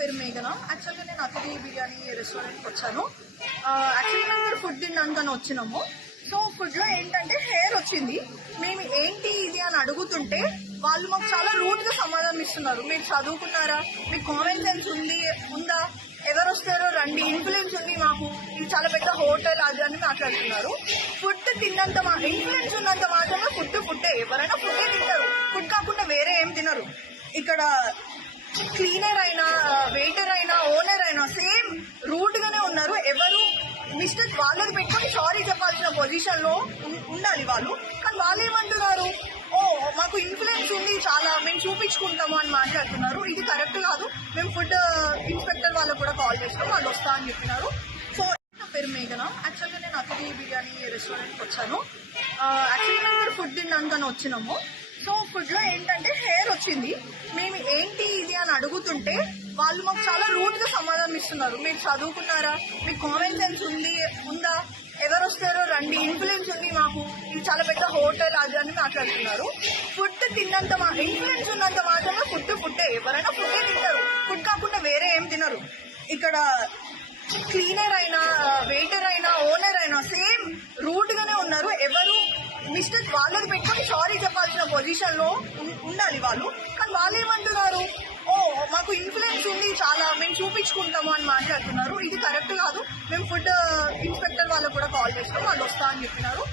పేరు మేఘన. యాక్చువల్గా నేను అతిథి బిర్యానీ రెస్టారెంట్కి వచ్చాను. యాక్చువల్లీ మేము ఇక్కడ ఫుడ్ తినడానికని వచ్చినాము. సో ఫుడ్లో ఏంటంటే హెయిర్ వచ్చింది. మేము ఏంటి ఇది అని అడుగుతుంటే వాళ్ళు మాకు చాలా రూట్గా సమాధానం ఇస్తున్నారు. మీరు చదువుకున్నారా? మీకు కామన్ సెన్స్ ఉంది ఉందా? ఎవరు వస్తారో రండి ఇన్ఫ్లుయెన్స్ ఉంది మాకు. ఇది చాలా పెద్ద హోటల్ అది అని మాట్లాడుతున్నారు. ఫుడ్ తిన్నంత మా ఇన్ఫ్లుయెన్స్ ఉన్నంత మాత్రమే ఫుడ్ ఫుడ్డే ఎవరైనా ఫుడ్డే తింటారు. ఫుడ్ కాకుండా వేరే ఏం తినరు. ఇక్కడ క్లీనర్ అయినా ఓనర్ అయినా సేమ్ రూట్ గానే ఉన్నారు ఎవరు మిస్టేక్ వాళ్ళది పెట్టుకొని సారీ చెప్పాల్సిన పొజిషన్లో ఉం- ఉండాలి వాళ్ళు. కానీ వాళ్ళు ఏమంటున్నారు ఓ మాకు ఇన్ఫ్లుయెన్స్ ఉంది చాలా మేము చూపించుకుంటాము అని మాట్లాడుతున్నారు. ఇది కరెక్ట్ కాదు. మేము ఫుడ్ ఇన్స్పెక్టర్ వాళ్ళకు కూడా కాల్ చేస్తాం వాళ్ళు వస్తా అని చెప్పినారు. సో నా పేరు మేఘన. యాక్చువల్గా నేను అతిథి బిర్యానీ రెస్టారెంట్కి వచ్చాను. యాక్చువల్గా మేము ఫుడ్ తినడానికని వచ్చినాము. సో ఫుడ్లో ఏంటంటే హెయిర్ వచ్చింది. మేము ఏంటి ఇది అని అడుగుతుంటే వాళ్ళు మాకు చాలా రూట్గా సమాధానం ఇస్తున్నారు. మీరు చదువుకున్నారా? మీకు కామెంట్ చాలా పెద్ద హోటల్ అది అని మాట్లాడుతున్నారు. ఫుడ్ తిన్నంత మా ఇన్ఫ్లుయెన్స్ ఉన్నంత మాత్రమే ఫుడ్ ఫుడ్డే. ఎవరైనా ఫుడ్డే తింటారు. ఫుడ్ కాకుండా వేరే ఏం తినరు. ఇక్కడ క్లీనర్ అయినా వెయిటర్ అయినా ఓనర్ అయినా సేమ్ రూట్ గానే ఉన్నారు. ఎవరు మిస్టేక్ వాళ్ళని పెట్టుకొని సారీ చెప్పాల్సిన పొజిషన్లో ఉండాలి వాళ్ళు. కానీ వాళ్ళు ఏమంటున్నారు ఓ మాకు ఇన్ఫ్లుయెన్స్ ఉంది చాలా మేము చూపించుకుంటాము అని మాట్లాడుతున్నారు. ఇది కరెక్ట్ కాదు. మేము ఫుడ్ ఇన్స్పెక్టర్ వాళ్ళకు కూడా కాల్ చేస్తాం వాళ్ళు వస్తా అని చెప్పినారు.